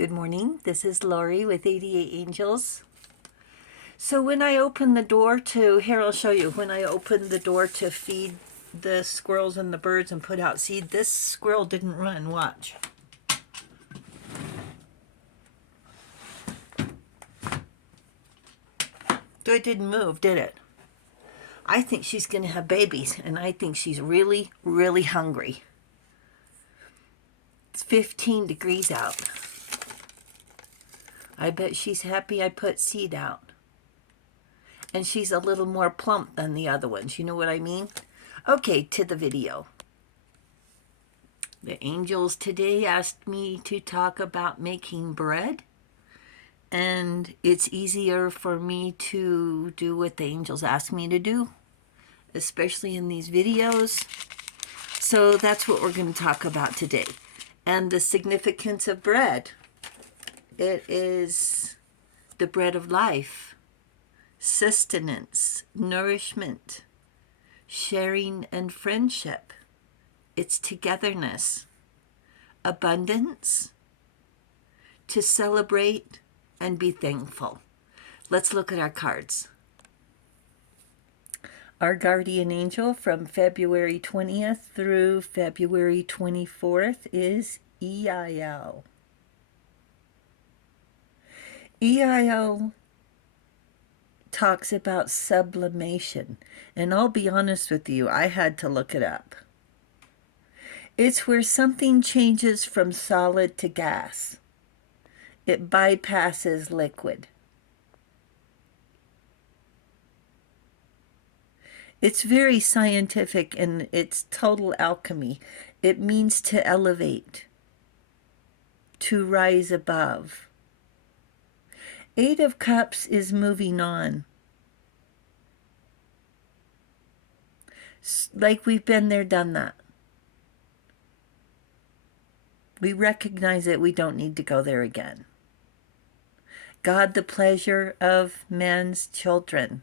Good morning. This is Lori with 88 Angels. So when I open the door here I'll show you, when I opened the door to feed the squirrels and the birds and put out seed, this squirrel didn't run. Watch. So it didn't move, did it? I think she's going to have babies, and I think she's really, really hungry. It's 15 degrees out. I bet she's happy I put seed out. And she's a little more plump than the other ones. You know what I mean? Okay, to the video. The angels today asked me to talk about making bread. And it's easier for me to do what the angels ask me to do, especially in these videos. So that's what we're going to talk about today. And the significance of bread. It is the bread of life, sustenance, nourishment, sharing and friendship. It's togetherness, abundance, to celebrate and be thankful. Let's look at our cards. Our guardian angel from February 20th through February 24th is EIL. EIL talks about sublimation, and I'll be honest with you, I had to look it up. It's where something changes from solid to gas. It bypasses liquid. It's very scientific and it's total alchemy. It means to elevate, to rise above. 8 of Cups is moving on. Like we've been there, done that. We recognize that we don't need to go there again. God, the pleasure of man's children.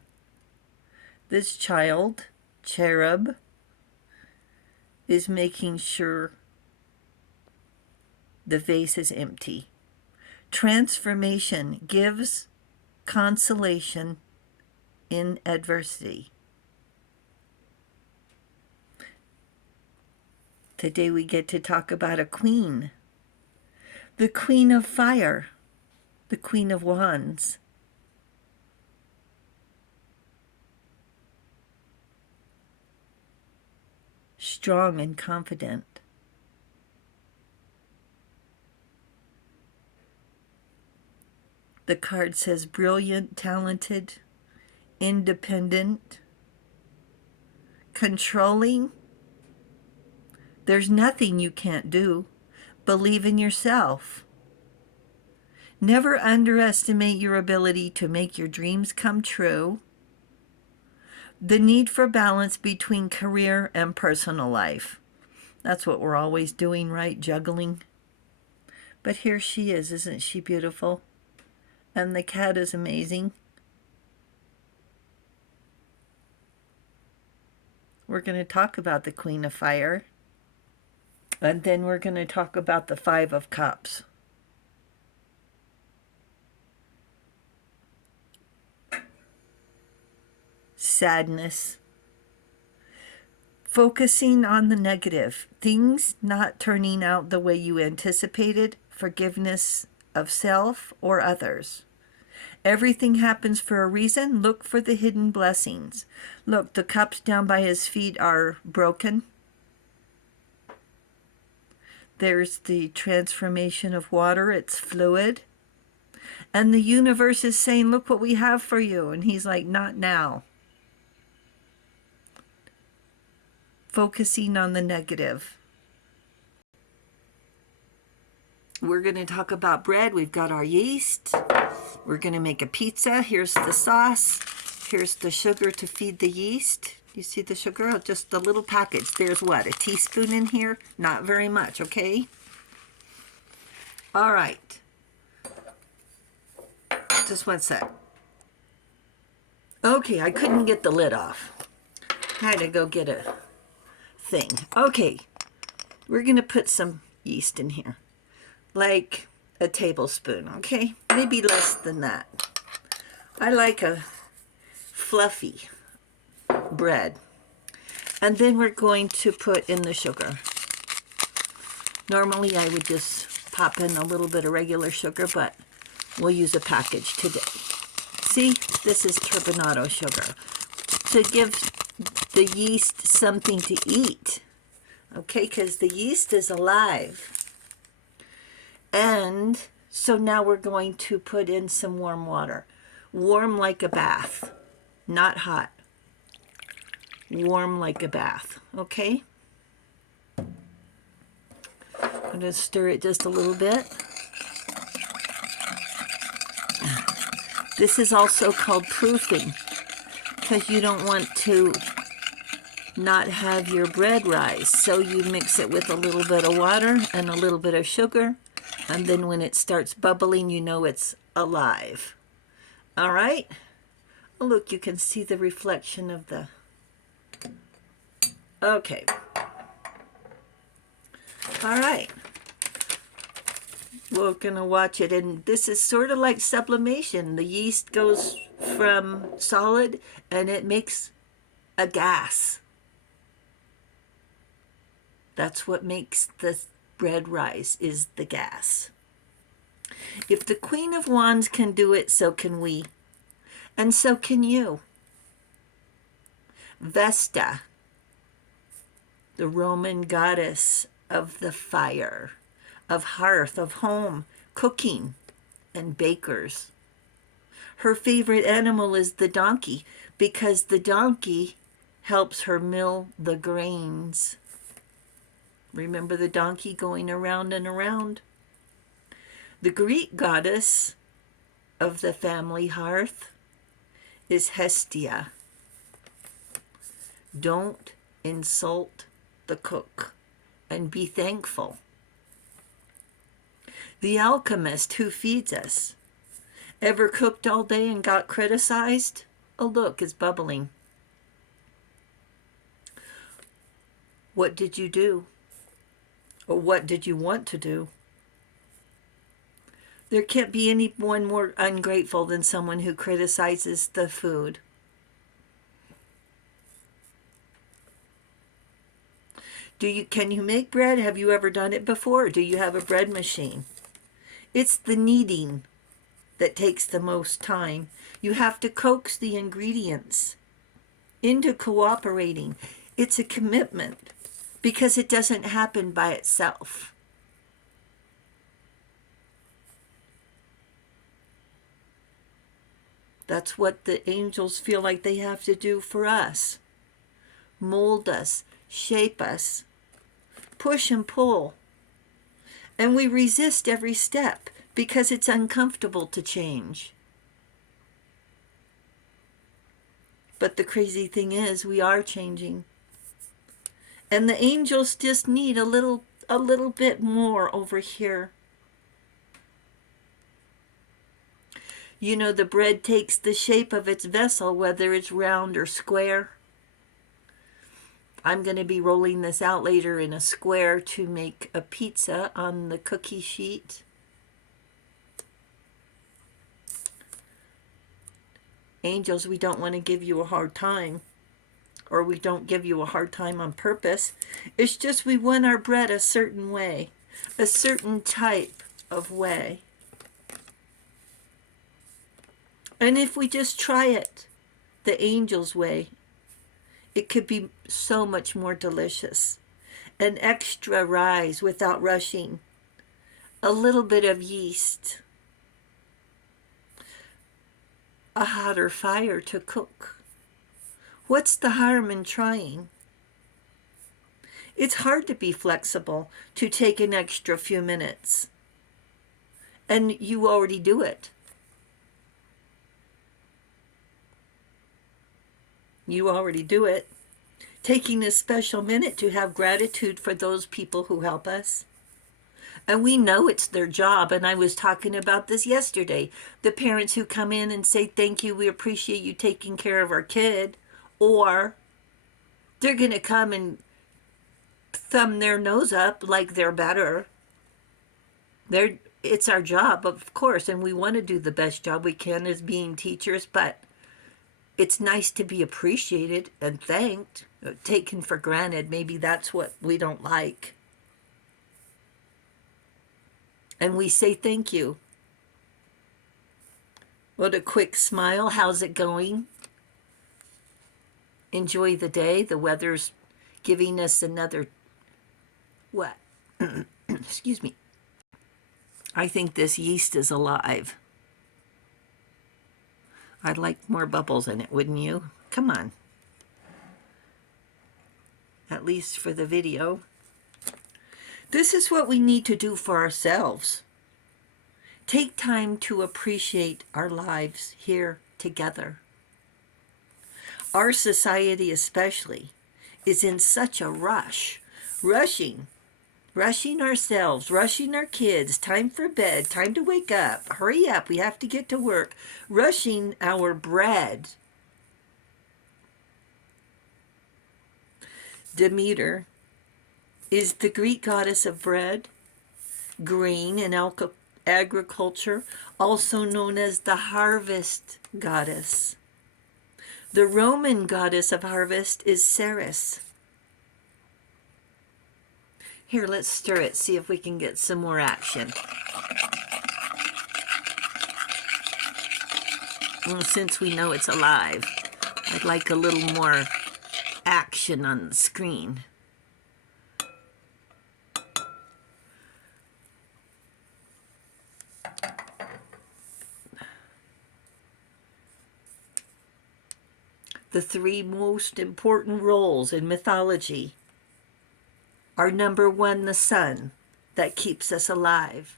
This child, cherub, is making sure the vase is empty. Transformation gives consolation in adversity. Today we get to talk about a queen. The Queen of Fire, the Queen of Wands. Strong and confident. The card says brilliant, talented, independent, controlling. There's nothing you can't do. Believe in yourself. Never underestimate your ability to make your dreams come true. The need for balance between career and personal life. That's what we're always doing, right? Juggling. But here she is. Isn't she beautiful? And the cat is amazing. We're going to talk about the Queen of Fire. And then we're going to talk about the 5 of Cups. Sadness. Focusing on the negative. Things not turning out the way you anticipated. Forgiveness of self or others. Everything happens for a reason. Look for the hidden blessings. Look, the cups down by his feet are broken. There's the transformation of water. It's fluid. And the universe is saying, look what we have for you. And he's like, not now. Focusing on the negative. We're going to talk about bread. We've got our yeast. We're going to make a pizza. Here's the sauce. Here's the sugar to feed the yeast. You see the sugar? Oh, just a little package. There's what? A teaspoon in here? Not very much, okay? All right. Just one sec. Okay, I couldn't get the lid off. I had to go get a thing. Okay, we're going to put some yeast in here. Like a tablespoon, okay? Maybe less than that. I like a fluffy bread. And then we're going to put in the sugar. Normally I would just pop in a little bit of regular sugar, but we'll use a package today. See, this is turbinado sugar to give the yeast something to eat, okay, because the yeast is alive. And so now we're going to put in some warm water. Warm like a bath, not hot. Warm like a bath, okay? I'm going to stir it just a little bit. This is also called proofing, because you don't want to not have your bread rise. So you mix it with a little bit of water and a little bit of sugar, and then when it starts bubbling, you know it's alive. All right? Oh, look, you can see the reflection of the... Okay. All right. We're going to watch it, and this is sort of like sublimation. The yeast goes from solid, and it makes a gas. That's what makes the bread rise, is the gas. If the Queen of Wands can do it, so can we. And so can you. Vesta, the Roman goddess of the fire, of hearth, of home, cooking, and bakers. Her favorite animal is the donkey, because the donkey helps her mill the grains. Remember the donkey going around and around? The Greek goddess of the family hearth is Hestia. Don't insult the cook, and be thankful. The alchemist who feeds us. Ever cooked all day and got criticized? Oh, look, it's bubbling. What did you do? Or what did you want to do? There can't be anyone more ungrateful than someone who criticizes the food. Can you make bread? Have you ever done it before? Do you have a bread machine? It's the kneading that takes the most time. You have to coax the ingredients into cooperating. It's a commitment because it doesn't happen by itself. That's what the angels feel like they have to do for us. Mold us, shape us, push and pull. And we resist every step because it's uncomfortable to change. But the crazy thing is, we are changing. And the angels just need a little bit more over here. You know, the bread takes the shape of its vessel, whether it's round or square. I'm going to be rolling this out later in a square to make a pizza on the cookie sheet. Angels, we don't want to give you a hard time, or we don't give you a hard time on purpose. It's just we want our bread a certain way, a certain type of way. And if we just try it the angel's way, it could be so much more delicious. An extra rise without rushing. A little bit of yeast. A hotter fire to cook. What's the harm in trying? It's hard to be flexible, to take an extra few minutes. And you already do it. You already do it. Taking a special minute to have gratitude for those people who help us. And we know it's their job, and I was talking about this yesterday. The parents who come in and say, thank you, we appreciate you taking care of our kid. Or they're going to come and thumb their nose up like they're better. it's our job, of course, and we want to do the best job we can as being teachers, but it's nice to be appreciated and thanked, taken for granted. Maybe that's what we don't like. And we say thank you. What a quick smile. How's it going? Enjoy the day. The weather's giving us another, what? Excuse me. I think this yeast is alive. I'd like more bubbles in it, wouldn't you? Come on. At least for the video. This is what we need to do for ourselves. Take time to appreciate our lives here together. Our society especially is in such a rush, rushing ourselves, rushing our kids, time for bed, time to wake up, hurry up, we have to get to work, rushing our bread. Demeter is the Greek goddess of bread, grain, and agriculture, also known as the harvest goddess. The Roman goddess of harvest is Ceres. Here, let's stir it, see if we can get some more action. Well, since we know it's alive, I'd like a little more action on the screen. The three most important roles in mythology are number 1, the sun, that keeps us alive.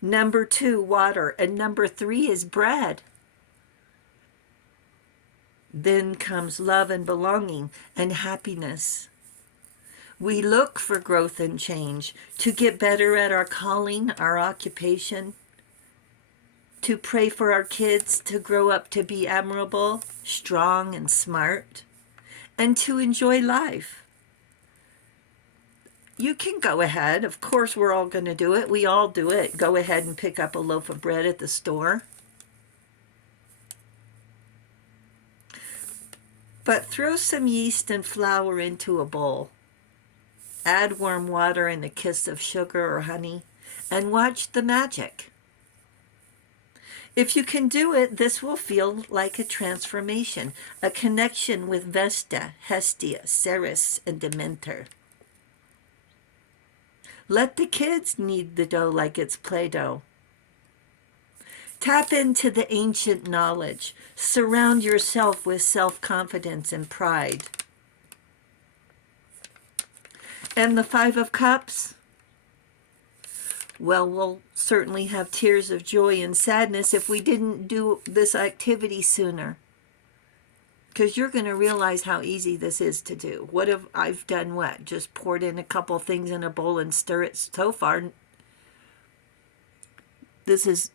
Number 2, water. And number 3 is bread. Then comes love and belonging and happiness. We look for growth and change, to get better at our calling, our occupation, to pray for our kids to grow up to be admirable, strong, and smart, and to enjoy life. You can go ahead. Of course, we're all going to do it. We all do it. Go ahead and pick up a loaf of bread at the store. But throw some yeast and flour into a bowl. Add warm water and a kiss of sugar or honey, and watch the magic. If you can do it, this will feel like a transformation, a connection with Vesta, Hestia, Ceres, and Demeter. Let the kids knead the dough like it's Play-Doh. Tap into the ancient knowledge. Surround yourself with self-confidence and pride. And the 5 of Cups? Well, we'll certainly have tears of joy and sadness if we didn't do this activity sooner. Because you're going to realize how easy this is to do. What if I've done what? Just poured in a couple things in a bowl and stir it so far. This is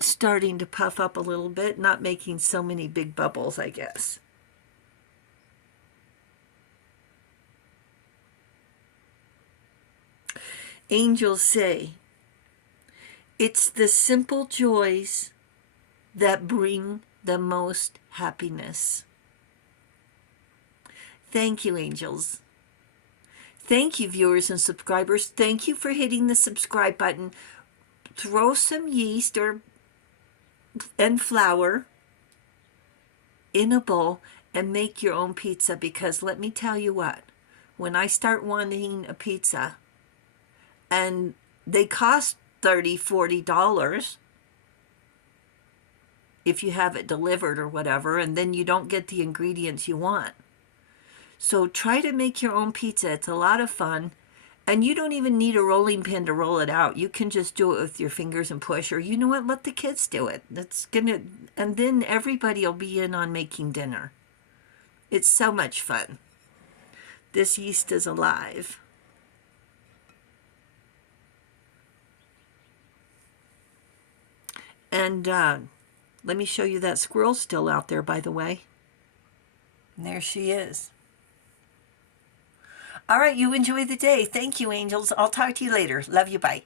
starting to puff up a little bit, not making so many big bubbles, I guess. Angels say, it's the simple joys that bring the most happiness. Thank you, angels. Thank you, viewers and subscribers. Thank you for hitting the subscribe button. Throw some yeast and flour in a bowl and make your own pizza, because let me tell you what, when I start wanting a pizza and they cost $30, $40 if you have it delivered or whatever, and then you don't get the ingredients you want. So try to make your own pizza. It's a lot of fun. And you don't even need a rolling pin to roll it out. You can just do it with your fingers and push, or you know what, let the kids do it. And then everybody will be in on making dinner. It's so much fun. This yeast is alive. And let me show you that squirrel still out there, by the way. And there she is. All right, you enjoy the day. Thank you, angels. I'll talk to you later. Love you. Bye.